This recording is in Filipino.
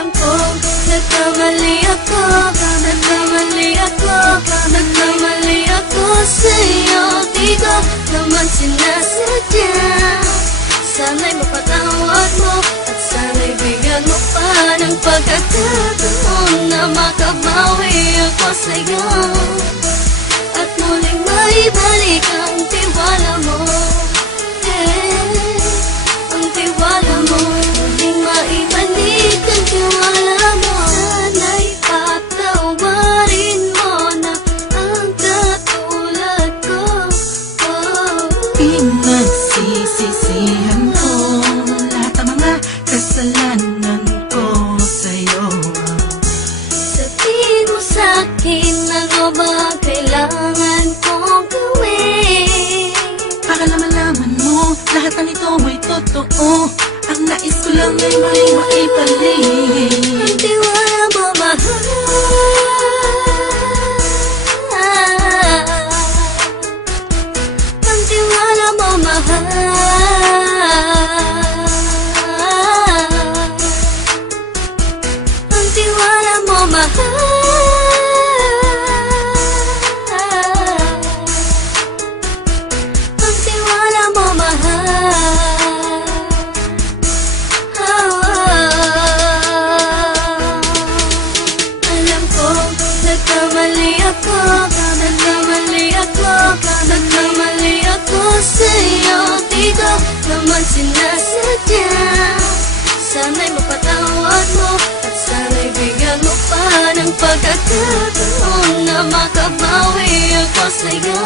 Alam kong nagkamali ako, nagkamali ako, nagkamali ako sa'yo. Di ko naman sinasadya. Sana'y mapatawad mo at sana'y bigyan mo pa ng pagkakataon na makabawi ako sa'yo at muling maibalik ang tiwala mo. Ang tiwala mo, muling maibalik ang tiwala mo. Sana'y patawarin mo na ang katulad ko. Pinagsisisihan ko lahat ng mga kasalanan ko sa'yo. Sabihin mo sa'kin ano ba kailangan kong gawin Para malaman mo lahat ng ito ay totoo. Ang nais ko lang ay may maibalik ang tiwala mo, mahal. Ang tiwala mo, mahal. Ang tiwala mo, mahal. Ang tiwala mo, mahal. Alam kong nagkamali ako, nagkamali ako, nagkamali ako sa'yo. Di ko naman sinasadya. Sana'y mapatawad mo at sana'y bigyan mo pa ng pagkakataon na makabawi ako sa'yo